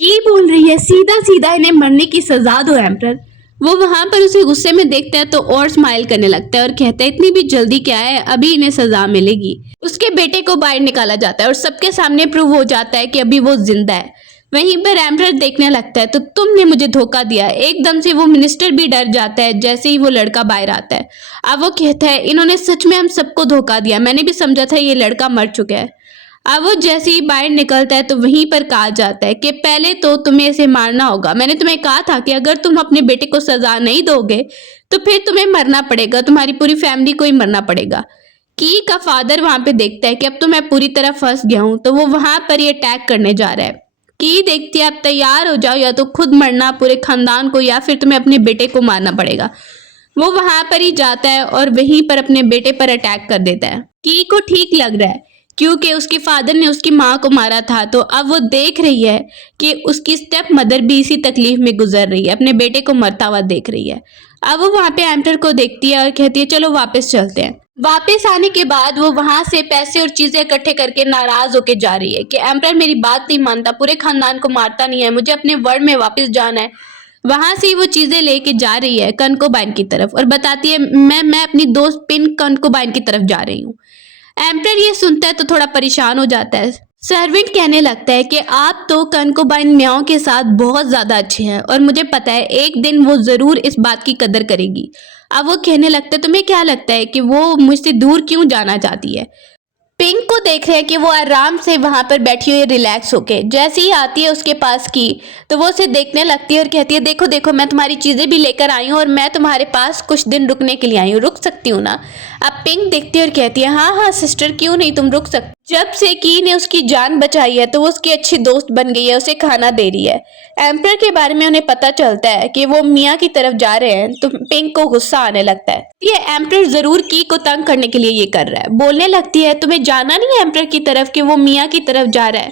की बोल रही है सीधा सीधा इन्हें मरने की सजा दो एम्परर। वो वहां पर उसे गुस्से में देखता है तो और स्माइल करने लगता है और कहता है इतनी भी जल्दी क्या है, अभी इन्हें सजा मिलेगी। उसके बेटे को बाहर निकाला जाता है और सबके सामने प्रूव हो जाता है कि अभी वो जिंदा है। वहीं पर एम्परर देखने लगता है तो तुमने मुझे धोखा दिया। एकदम से वो मिनिस्टर भी डर जाता है जैसे ही वो लड़का बाहर आता है। अब वो कहता है इन्होंने सच में हम सबको धोखा दिया, मैंने भी समझा था ये लड़का मर चुका है। अब वो जैसे ही बाहर निकलता है तो वहीं पर कहा जाता है कि पहले तो तुम्हें इसे मारना होगा। मैंने तुम्हें कहा था कि अगर तुम अपने बेटे को सजा नहीं दोगे तो फिर तुम्हें मरना पड़ेगा, तुम्हारी पूरी फैमिली को ही मरना पड़ेगा। की का फादर वहां पे देखता है कि अब तो मैं पूरी तरह फंस गया हूं, तो वो वहां पर ये अटैक करने जा रहा है। की देखती है आप तैयार हो जाओ, या तो खुद मरना पूरे खानदान को, या फिर तुम्हें अपने बेटे को मारना पड़ेगा। वो वहां पर ही जाता है और वहीं पर अपने बेटे पर अटैक कर देता है। की को ठीक लग रहा है क्योंकि उसके फादर ने उसकी माँ को मारा था, तो अब वो देख रही है कि उसकी स्टेप मदर भी इसी तकलीफ में गुजर रही है, अपने बेटे को मरता हुआ देख रही है। अब वो वहां पे एम्परर को देखती है और कहती है चलो वापस चलते हैं। वापस आने के बाद वो वहां से पैसे और चीजें इकट्ठे करके नाराज होके जा रही है कि एम्परर मेरी बात नहीं मानता, पूरे खानदान को मारता नहीं है, मुझे अपने वर्ल्ड में वापस जाना है। वहां से वो चीजें लेके जा रही है कनकोबाइन की तरफ और बताती है मैं अपनी दोस्त पिन कनकोबाइन की तरफ जा रही हूँ। एम्परर ये सुनता है तो थोड़ा परेशान हो जाता है। सर्वेंट कहने लगता है कि आप तो कनकोबाइन म्याओ के साथ बहुत ज्यादा अच्छे हैं और मुझे पता है एक दिन वो जरूर इस बात की कदर करेगी। अब वो कहने लगता है तुम्हें क्या लगता है कि वो मुझसे दूर क्यों जाना चाहती है? पिंक को देख रहे हैं कि वो आराम से वहां पर बैठी हुई रिलैक्स होके, जैसे ही आती है उसके पास की तो वो उसे देखने लगती है और कहती है देखो देखो मैं तुम्हारी चीजें भी लेकर आई हूँ और मैं तुम्हारे पास कुछ दिन रुकने के लिए आई हूँ, रुक सकती हूँ ना? अब पिंक देखती है और कहती है हाँ हाँ सिस्टर क्यों नहीं, तुम रुक सकती। जब से की ने उसकी जान बचाई है तो वो उसकी अच्छी दोस्त बन गई है, उसे खाना दे रही है। एम्परर के बारे में उन्हें पता चलता है कि वो मियाँ की तरफ जा रहे हैं तो पिंक को गुस्सा आने लगता है। ये एम्परर जरूर की को तंग करने के लिए ये कर रहा है। बोलने लगती है तुम्हें जाना नहीं है एम्परर की तरफ कि वो मियाँ की तरफ जा रहा है।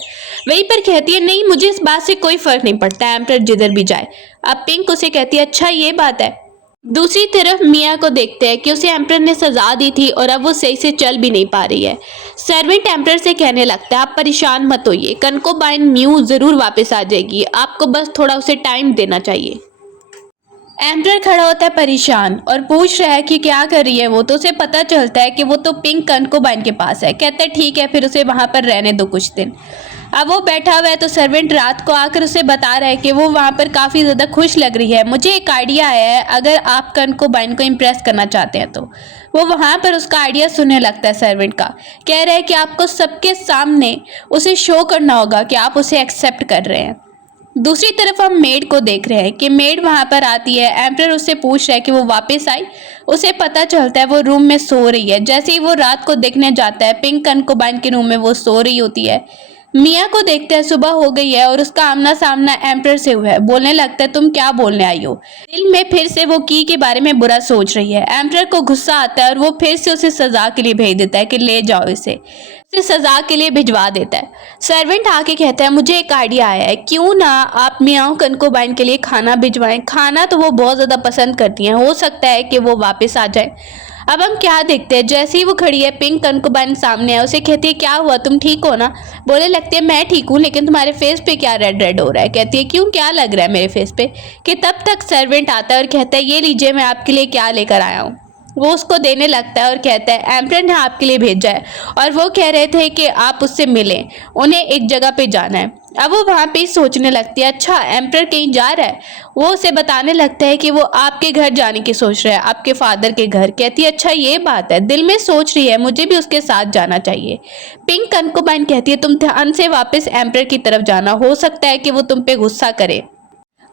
वहीं पर कहती है नहीं मुझे इस बात से कोई फर्क नहीं पड़ता, एम्परर जिधर भी जाए। अब पिंक उसे कहती है अच्छा ये बात है। दूसरी तरफ मिया को देखते हैं कि उसे एम्परर ने सजा दी थी और अब वो सही से चल भी नहीं पा रही है। सर्वेंट एम्परर से कहने लगता है आप परेशान मत होइए, कनकोबाइन म्यू जरूर वापस आ जाएगी, आपको बस थोड़ा उसे टाइम देना चाहिए। एम्परर खड़ा होता है परेशान और पूछ रहा है कि क्या कर रही है वो, तो उसे पता चलता है कि वो तो पिंक कनकोबाइन के पास है। कहता है ठीक है फिर उसे वहां पर रहने दो कुछ दिन। अब वो बैठा हुआ है तो सर्वेंट रात को आकर उसे बता रहा है कि वो वहाँ पर काफ़ी ज़्यादा खुश लग रही है। मुझे एक आइडिया आया है, अगर आप कनकोबाइन को इम्प्रेस करना चाहते हैं तो। वो वहाँ पर उसका आइडिया सुनने लगता है सर्वेंट का। कह रहा है कि आपको सबके सामने उसे शो करना होगा कि आप उसे एक्सेप्ट कर रहे हैं। दूसरी तरफ हम मेड को देख रहे हैं कि मेड वहाँ पर आती है। एम्परर उससे पूछ रहा है कि वो वापस आई। उसे पता चलता है वो रूम में सो रही है। जैसे ही वो रात को देखने जाता है, पिंक कनकोबाइन के रूम में वो सो रही होती है। मिया को देखते हैं सुबह हो गई है और उसका आमना सामना एम्परर से हुआ है। बोलने लगता है, तुम क्या बोलने आई हो? दिल में फिर से वो की के बारे में बुरा सोच रही है। एम्परर को गुस्सा आता है और वो फिर से उसे सजा के लिए भेज देता है कि ले जाओ इसे सजा के लिए भिजवा देता है। सर्वेंट आके कहता है, मुझे एक आइडिया आया है, क्यों ना आप मियाओ कनकोबाइन के लिए खाना भिजवाएं। खाना तो वो बहुत ज़्यादा पसंद करती हैं, हो सकता है कि वो वापस आ जाए। अब हम क्या देखते हैं, जैसे ही वो खड़ी है पिंक कनकोबाइन सामने है। उसे कहती है, क्या हुआ, तुम ठीक हो ना? बोले लगती है, मैं ठीक हूँ, लेकिन तुम्हारे फेस पे क्या रेड रेड हो रहा है? कहती है, क्यों, क्या लग रहा है मेरे फेस पे? कि तब तक सर्वेंट आता है और कहता है, ये लीजिए, मैं आपके लिए क्या लेकर आया हूँ। वो उसको देने लगता है और कहता है, एम्परर ने आपके लिए भेजा है और वो कह रहे थे कि आप उससे मिलें, उन्हें एक जगह पे जाना है। अब वो वहाँ पे सोचने लगती है, अच्छा एम्परर कहीं जा रहा है। वो उसे बताने लगता है कि वो आपके घर जाने की सोच रहा है, आपके फादर के घर। कहती है, अच्छा ये बात है। दिल में सोच रही है, मुझे भी उसके साथ जाना चाहिए। पिंक कनकोबाइन कहती है, तुम ध्यान से वापस एम्परर की तरफ जाना, हो सकता है कि वो तुम पे गुस्सा करे।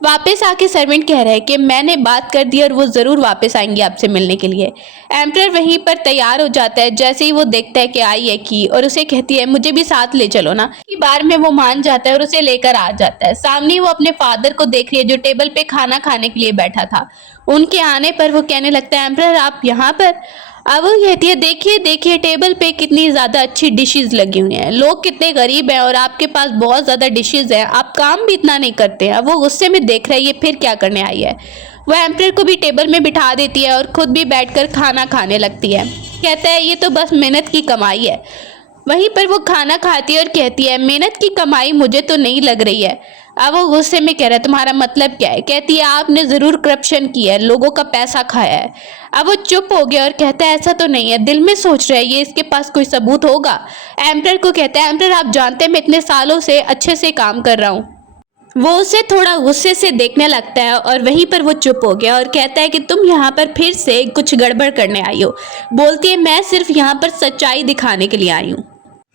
वापस आके सर्वेंट कह रहा है कि मैंने बात कर दी और वो ज़रूर वापस आएंगे आपसे मिलने के लिए। एम्परर वहीं पर तैयार हो जाता है। जैसे ही वो देखता है कि आई है की और उसे कहती है, मुझे भी साथ ले चलो ना। की बार में वो मान जाता है और उसे लेकर आ जाता है। सामने वो अपने फादर को देख रही है जो टेबल पे खाना खाने के लिए बैठा था। उनके आने पर वो कहने लगता है, एम्परर आप यहाँ पर? अब वो कहती है, देखिए देखिए टेबल पे कितनी ज़्यादा अच्छी डिशेस लगी हुई हैं, लोग कितने गरीब हैं और आपके पास बहुत ज़्यादा डिशेस हैं, आप काम भी इतना नहीं करते हैं। अब वो गुस्से में देख रहा है, ये फिर क्या करने आई है। वो एम्परर को भी टेबल में बिठा देती है और खुद भी बैठकर खाना खाने लगती है। कहता है, ये तो बस मेहनत की कमाई है। वहीं पर वो खाना खाती है और कहती है, मेहनत की कमाई मुझे तो नहीं लग रही है। अब वो गुस्से में कह रहा है, तुम्हारा मतलब क्या है? कहती है, आपने ज़रूर करप्शन किया है, लोगों का पैसा खाया है। अब वो चुप हो गया और कहता है, ऐसा तो नहीं है। दिल में सोच रहा है, ये इसके पास कोई सबूत होगा। एम्परर को कहता है, एम्परर आप जानते हैं मैं इतने सालों से अच्छे से काम कर रहा हूँ। वो उसे थोड़ा गुस्से से देखने लगता है और वहीं पर वो चुप हो गया और कहता है कि तुम यहाँ पर फिर से कुछ गड़बड़ करने आई हो। बोलती है, मैं सिर्फ यहाँ पर सच्चाई दिखाने के लिए आई हूँ।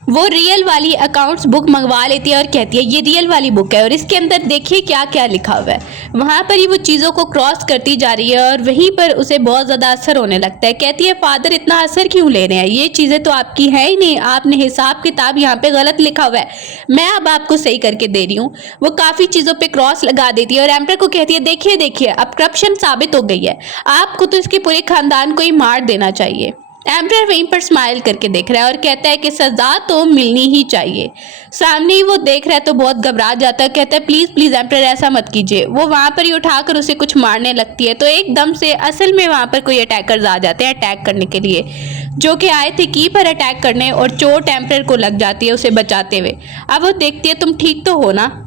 वो रियल वाली अकाउंट्स बुक मंगवा लेती है और कहती है, ये रियल वाली बुक है और इसके अंदर देखिए क्या क्या लिखा हुआ है। वहाँ पर ही वो चीज़ों को क्रॉस करती जा रही है और वहीं पर उसे बहुत ज़्यादा असर होने लगता है। कहती है, फादर इतना असर क्यों ले रहे हैं, ये चीज़ें तो आपकी है ही नहीं, आपने हिसाब किताब यहाँ पे गलत लिखा हुआ है, मैं अब आपको सही करके दे रही हूँ। वो काफ़ी चीज़ों पर क्रॉस लगा देती है और एम्परर को कहती है, देखिए देखिए अब करप्शन साबित हो गई है, आपको तो इसके पूरे खानदान को ही मार देना चाहिए। एम्परर वहीं पर स्माइल करके देख रहा है और कहता है कि सजा तो मिलनी ही चाहिए। सामने ही वो देख रहा है तो बहुत घबरा जाता है। कहता है, प्लीज़ प्लीज़ एम्परर ऐसा मत कीजिए। वो वहाँ पर ही उठाकर उसे कुछ मारने लगती है तो एकदम से असल में वहाँ पर कोई अटैकर्स आ जाते हैं अटैक करने के लिए, जो कि आए थे की पर अटैक करने, और चोट एम्परर को लग जाती है उसे बचाते हुए। अब वो देखती है, तुम ठीक तो हो ना?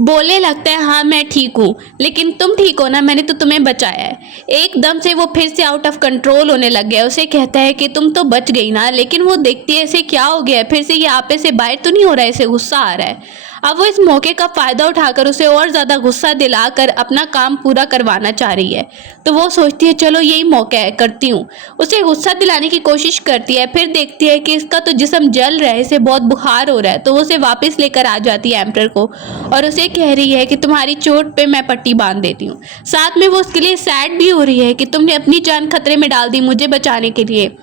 बोलने लगता है, हाँ मैं ठीक हूँ, लेकिन तुम ठीक हो ना, मैंने तो तुम्हें बचाया है। एकदम से वो फिर से आउट ऑफ कंट्रोल होने लग गया। उसे कहता है कि तुम तो बच गई ना, लेकिन वो देखती है इसे क्या हो गया है, फिर से ये आपे से बाहर तो नहीं हो रहा है, इसे गुस्सा आ रहा है। अब वो इस मौके का फ़ायदा उठाकर उसे और ज़्यादा गुस्सा दिलाकर अपना काम पूरा करवाना चाह रही है। तो वो सोचती है, चलो यही मौका है, करती हूँ। उसे गुस्सा दिलाने की कोशिश करती है, फिर देखती है कि इसका तो जिस्म जल रहा है, इसे बहुत बुखार हो रहा है। तो वो उसे वापस लेकर आ जाती है एम्परर को और उसे कह रही है कि तुम्हारी चोट पे मैं पट्टी बांध देती हूँ। साथ में वो उसके लिए सैड भी हो रही है कि तुमने अपनी जान खतरे में डाल दी मुझे बचाने के लिए।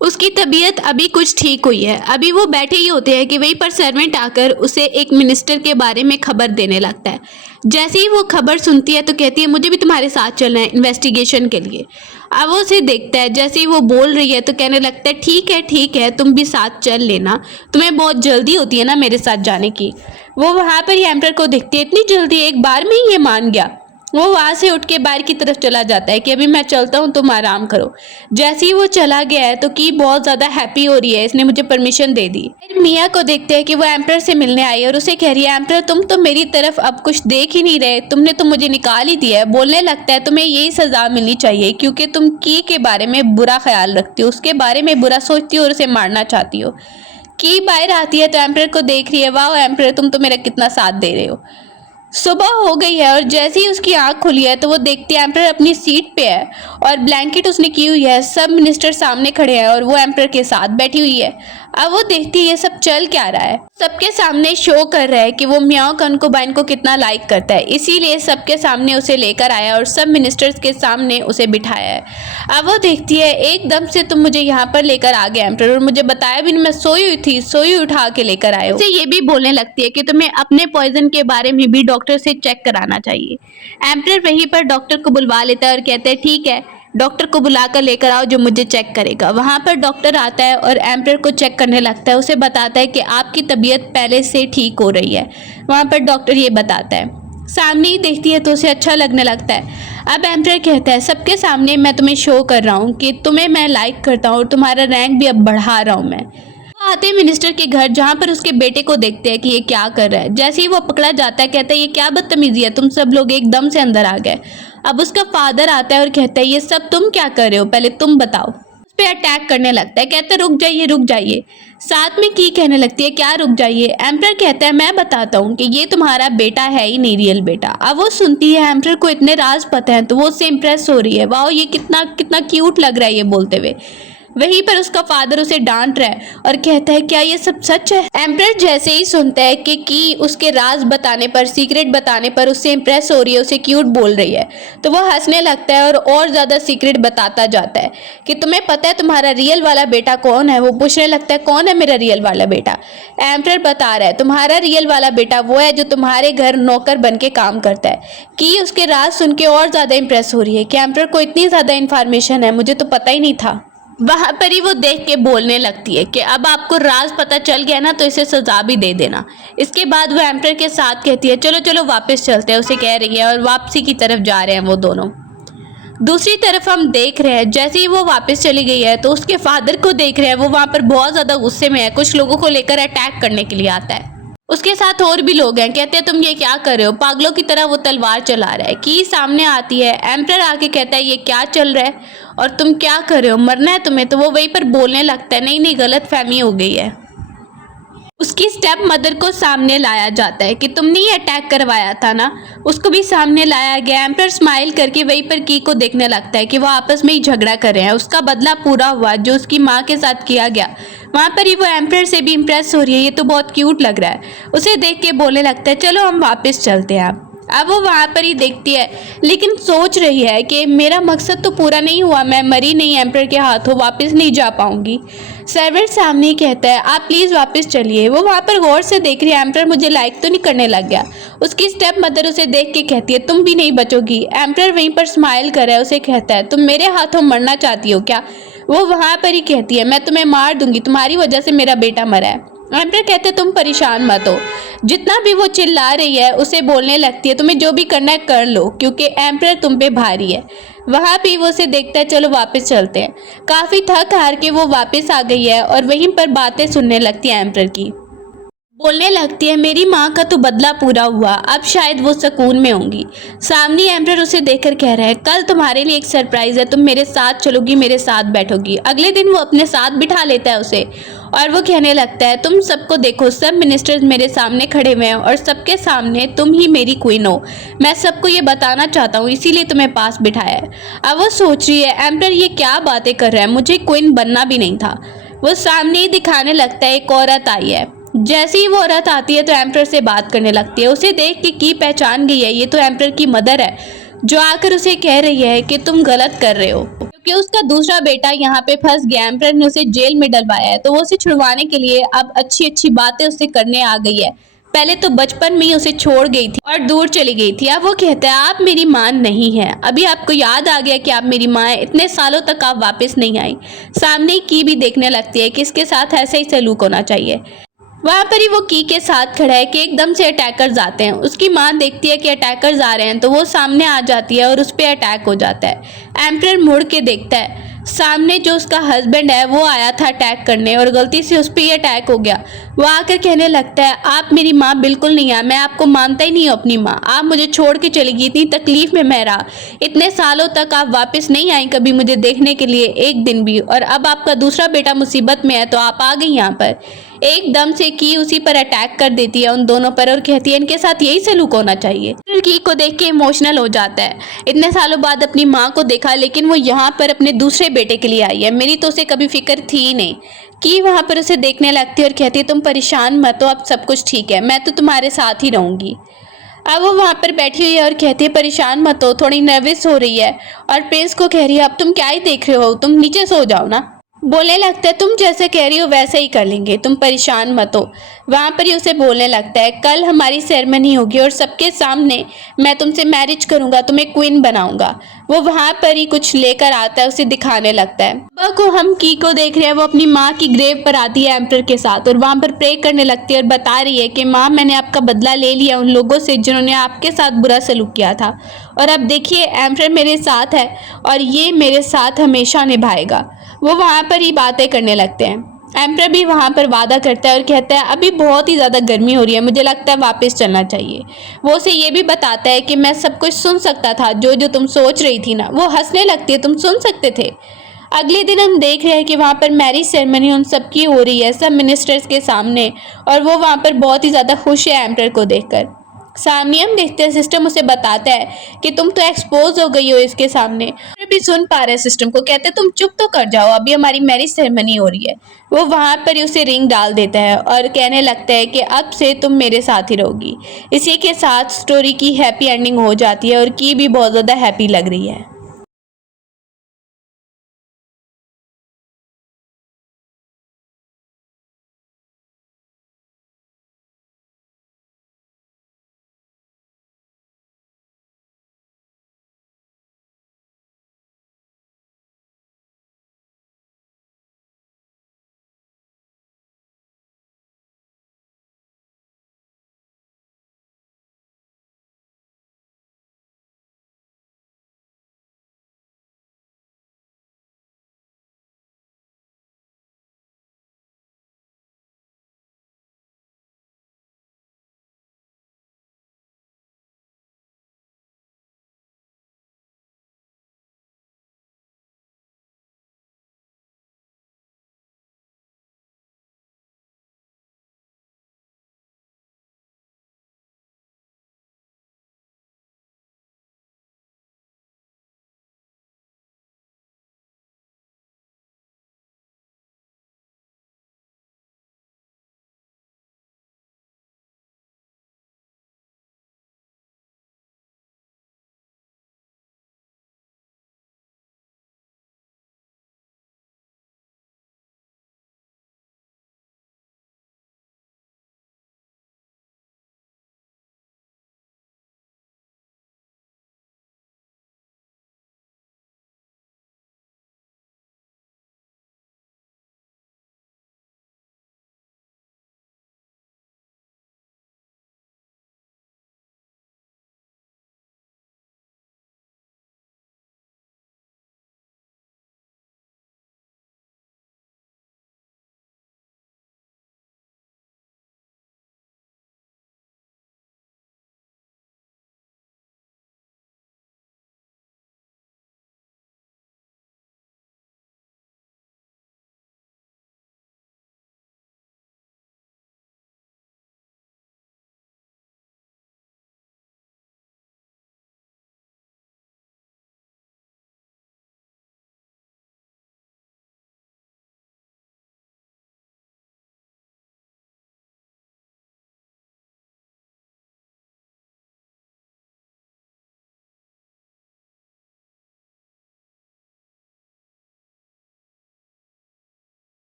उसकी तबीयत अभी कुछ ठीक हुई है। अभी वो बैठे ही होते हैं कि वहीं पर सर्वेंट आकर उसे एक मिनिस्टर के बारे में खबर देने लगता है। जैसे ही वो खबर सुनती है तो कहती है, मुझे भी तुम्हारे साथ चलना है इन्वेस्टिगेशन के लिए। अब वो उसे देखता है, जैसे ही वो बोल रही है तो कहने लगता है, ठीक है तुम भी साथ चल लेना, तुम्हें बहुत जल्दी होती है ना मेरे साथ जाने की। वो वहाँ पर ही एम्परर को देखती है, इतनी जल्दी, एक बार में ही ये मान गया। वो वहाँ से उठ के बाहर की तरफ चला जाता है कि अभी मैं चलता हूँ, तुम आराम करो। जैसे ही वो चला गया है तो की बहुत ज़्यादा हैप्पी हो रही है, इसने मुझे परमिशन दे दी। मिया को देखते हैं कि वो एम्परर से मिलने आई और उसे कह रही है, एम्परर तुम तो मेरी तरफ अब कुछ देख ही नहीं रहे, तुमने तो मुझे निकाल ही दिया है। बोलने लगता है, तुम्हें यही सज़ा मिलनी चाहिए क्योंकि तुम की के बारे में बुरा ख्याल रखती हो, उसके बारे में बुरा सोचती हो और उसे मारना चाहती हो। की बाहर आती है तो एम्परर को देख रही है। वाह एम्परर, तुम तो मेरा कितना साथ दे रहे हो। सुबह हो गई है और जैसे ही उसकी आंख खुली है तो वो देखती है एम्परर अपनी सीट पे है और ब्लैंकेट उसने की हुई है। सब मिनिस्टर सामने खड़े हैं और वो एम्परर के साथ बैठी हुई है। अब वो देखती है ये सब चल क्या रहा है। सबके सामने शो कर रहा है कि वो मियाओ कंकुबाइन को कितना लाइक करता है, इसीलिए सबके सामने उसे लेकर आया और सब मिनिस्टर्स के सामने उसे बिठाया है। अब वो देखती है एकदम से तुम मुझे यहाँ पर लेकर आ गए एम्परर, और मुझे बताया भी नहीं, मैं सोई हुई थी, सोई उठा के लेकर आए हो। उसे ये भी बोलने लगती है कि तुम्हें अपने पॉइजन के बारे में भी डॉक्टर से चेक कराना चाहिए। एम्परर वहीं पर डॉक्टर को बुलवा लेता है और कहते हैं ठीक है, डॉक्टर को बुलाकर लेकर आओ जो मुझे चेक करेगा। वहाँ पर डॉक्टर आता है और एम्परर को चेक करने लगता है। उसे बताता है कि आपकी तबीयत पहले से ठीक हो रही है। वहाँ पर डॉक्टर ये बताता है। सामने ही देखती है तो उसे अच्छा लगने लगता है। अब एम्परर कहता है सबके सामने मैं तुम्हें शो कर रहा हूँ कि तुम्हें मैं लाइक करता हूँ और तुम्हारा रैंक भी अब बढ़ा रहा हूँ मैं। आते हैं मिनिस्टर के घर, जहाँ पर उसके बेटे को देखते हैं कि ये क्या कर रहा है। जैसे ही वो पकड़ा जाता है कहता है ये क्या बदतमीजी है, तुम सब लोग एकदम से अंदर आ गए। अब उसका फादर आता है और कहता है ये सब तुम क्या कर रहे हो, पहले तुम बताओ। उस पे अटैक करने लगता है, कहता है रुक जाइए रुक जाइए। साथ में की कहने लगती है क्या रुक जाइए। एम्परर कहता है मैं बताता हूँ कि ये तुम्हारा बेटा है ही नहीं, रियल बेटा। अब वो सुनती है एम्परर को इतने राज पता है तो वो उससे इम्प्रेस हो रही है। वाह ये कितना कितना क्यूट लग रहा है ये बोलते हुए। वहीं पर उसका फादर उसे डांट रहा है और कहता है क्या ये सब सच है। एम्परर जैसे ही सुनता है कि उसके राज बताने पर, सीक्रेट बताने पर उससे इम्प्रेस हो रही है, उसे क्यूट बोल रही है, तो वो हंसने लगता है और ज़्यादा सीक्रेट बताता जाता है कि तुम्हें पता है तुम्हारा रियल वाला बेटा कौन है। वो पूछने लगता है कौन है मेरा रियल वाला बेटा। एम्परर बता रहा है तुम्हारा रियल वाला बेटा वो है जो तुम्हारे घर नौकर बन के काम करता है। कि उसके राज सुन के और ज़्यादा इम्प्रेस हो रही है कि एम्परर को इतनी ज़्यादा इन्फॉर्मेशन है, मुझे तो पता ही नहीं था। वहाँ पर ही वो देख के बोलने लगती है कि अब आपको राज पता चल गया ना तो इसे सजा भी दे देना। इसके बाद वो एम्परर के साथ कहती है चलो चलो वापस चलते हैं, उसे कह रही है और वापसी की तरफ जा रहे हैं वो दोनों। दूसरी तरफ हम देख रहे हैं जैसे ही वो वापस चली गई है तो उसके फादर को देख रहे हैं, वो वहाँ पर बहुत ज़्यादा गुस्से में है, कुछ लोगों को लेकर अटैक करने के लिए आता है। उसके साथ और भी लोग हैं, कहते हैं तुम ये क्या कर रहे हो, पागलों की तरह वो तलवार चला रहा है। की सामने आती है, एम्परर आके कहता है ये क्या चल रहा है और तुम क्या कर रहे हो, मरना है तुम्हें। तो वो वहीं पर बोलने लगता है नहीं नहीं गलत फहमी हो गई है। उसकी स्टेप मदर को सामने लाया जाता है कि तुमने ये अटैक करवाया था ना, उसको भी सामने लाया गया। एम्परर स्माइल करके वहीं पर की को देखने लगता है कि वो आपस में ही झगड़ा कर रहे हैं। उसका बदला पूरा हुआ जो उसकी माँ के साथ किया गया। वहाँ पर ही वो एम्परर से भी इम्प्रेस हो रही है, ये तो बहुत क्यूट लग रहा है। उसे देख के बोलने लगता है चलो हम वापस चलते हैं। अब वो वहाँ पर ही देखती है लेकिन सोच रही है कि मेरा मकसद तो पूरा नहीं हुआ, मैं मरी नहीं, एम्परर के हाथों वापस नहीं जा पाऊंगी। सर्वेंट सामने ही कहता है आप प्लीज़ वापस चलिए। वो वहाँ पर गौर से देख रही है एम्परर मुझे लाइक तो नहीं करने लग गया। उसकी स्टेप मदर उसे देख के कहती है तुम भी नहीं बचोगी। एम्परर वहीं पर स्माइल कर रहा है, उसे कहता है तुम मेरे हाथों मरना चाहती हो क्या। वो वहाँ पर ही कहती है मैं तुम्हें मार दूंगी, तुम्हारी वजह से मेरा बेटा मरा है। एम्परर कहते तुम परेशान मत हो। जितना भी वो चिल्ला रही है उसे बोलने लगती है तुम्हें जो भी करना है कर लो क्योंकि एम्परर तुम पे भारी है। वहाँ पे वो उसे देखता है चलो वापस चलते हैं। काफ़ी थक हार के वो वापस आ गई है और वहीं पर बातें सुनने लगती है एम्परर की। बोलने लगती है मेरी माँ का तो बदला पूरा हुआ, अब शायद वो सुकून में होंगी। सामने एम्परर उसे देखकर कह रहा है कल तुम्हारे लिए एक सरप्राइज है, तुम मेरे साथ चलोगी, मेरे साथ बैठोगी। अगले दिन वो अपने साथ बिठा लेता है उसे और वो कहने लगता है तुम सबको देखो, सब मिनिस्टर्स मेरे सामने खड़े हुए हैं और सबके सामने तुम ही मेरी क्वीन हो। मैं सबको ये बताना चाहता हूँ इसीलिए तुम्हें पास बिठाया है। अब वो सोच रही है एम्परर ये क्या बातें कर रहा है, मुझे क्वीन बनना भी नहीं था। वो सामने ही दिखाने लगता है एक औरत आई है। जैसे ही वो औरत आती है तो एम्परर से बात करने लगती है। उसे देख के की पहचान गई है, ये तो एम्परर की मदर है जो आकर उसे कह रही है कि तुम गलत कर रहे हो क्योंकि उसका दूसरा बेटा यहाँ पे फंस गया। एम्परर ने उसे जेल में डलवाया है तो वो उसे छुड़वाने के लिए अब अच्छी अच्छी बातें उससे करने आ गई है। पहले तो बचपन में ही उसे छोड़ गई थी और दूर चली गई थी। अब वो कहता है आप मेरी माँ नहीं है, अभी आपको याद आ गया कि आप मेरी माँ है, इतने सालों तक आप वापस नहीं आई। सामने की भी देखने लगती है कि इसके साथ ऐसा ही सलूक होना चाहिए। वहाँ पर ही वो की के साथ खड़ा है कि एकदम से अटैकर्स आते हैं। उसकी माँ देखती है कि अटैकर्स आ रहे हैं तो वो सामने आ जाती है और उस पर अटैक हो जाता है। एम्परर मुड़ के देखता है सामने जो उसका हस्बैंड है वो आया था अटैक करने और गलती से उस पर ही अटैक हो गया। वो आकर कहने लगता है आप मेरी माँ बिल्कुल नहीं है, मैं आपको मानता ही नहीं हूँ अपनी माँ, आप मुझे छोड़ के चली गई, इतनी तकलीफ में मैं रहा, इतने सालों तक आप वापस नहीं आई कभी मुझे देखने के लिए एक दिन भी, और अब आपका दूसरा बेटा मुसीबत में है तो आप आ गई यहाँ पर। एकदम से की उसी पर अटैक कर देती है, उन दोनों पर, और कहती है इनके साथ यही सलूक होना चाहिए। फिर की को देख के इमोशनल हो जाता है। इतने सालों बाद अपनी माँ को देखा, लेकिन वो यहाँ पर अपने दूसरे बेटे के लिए आई है, मेरी तो उसे कभी फिक्र थी ही नहीं। की वहाँ पर उसे देखने लगती है और कहती है तुम परेशान मत हो, अब सब कुछ ठीक है, मैं तो तुम्हारे साथ ही रहूंगी। अब वो वहाँ पर बैठी हुई है और कहती है परेशान मत हो, थोड़ी नर्वस हो रही है। और प्रिंस को कह रही है अब तुम क्या ही देख रहे हो, तुम नीचे सो जाओ ना। बोलने लगता है तुम जैसे कह रही हो वैसे ही कर लेंगे, तुम परेशान मत हो। वहाँ पर ही उसे बोलने लगता है कल हमारी सेरेमनी होगी और सबके सामने मैं तुमसे मैरिज करूंगा, तुम्हें क्वीन बनाऊंगा। वो वहाँ पर ही कुछ लेकर आता है, उसे दिखाने लगता है। सुबह को हम की को देख रहे हैं, वो अपनी माँ की ग्रेव पर आती है एम्पर के साथ, और वहाँ पर प्रे करने लगती है और बता रही है कि माँ मैंने आपका बदला ले लिया उन लोगों से जिन्होंने आपके साथ बुरा सलूक किया था, और अब देखिए एम्पर मेरे साथ है और ये मेरे साथ हमेशा निभाएगा। वो वहाँ पर ही बातें करने लगते हैं। एम्पर भी वहाँ पर वादा करता है और कहता है अभी बहुत ही ज़्यादा गर्मी हो रही है, मुझे लगता है वापस चलना चाहिए। वो उसे ये भी बताता है कि मैं सब कुछ सुन सकता था, जो जो तुम सोच रही थी ना। वो हंसने लगती है, तुम सुन सकते थे। अगले दिन हम देख रहे हैं कि वहाँ पर मैरिज सेरेमनी उन सबकी हो रही है, सब मिनिस्टर्स के सामने, और वो वहाँ पर बहुत ही ज़्यादा खुश है एम्पर को देखकर। सामने हम देखते हैं सिस्टम उसे बताता है कि तुम तो एक्सपोज हो गई हो इसके सामने। फिर भी सुन पा रहे सिस्टम को, कहते हैं तुम चुप तो कर जाओ, अभी हमारी मैरिज सेरेमनी हो रही है। वो वहाँ पर ही उसे रिंग डाल देता है और कहने लगता है कि अब से तुम मेरे साथ ही रहोगी। इसी के साथ स्टोरी की हैप्पी एंडिंग हो जाती है और की भी बहुत ज़्यादा हैप्पी लग रही है।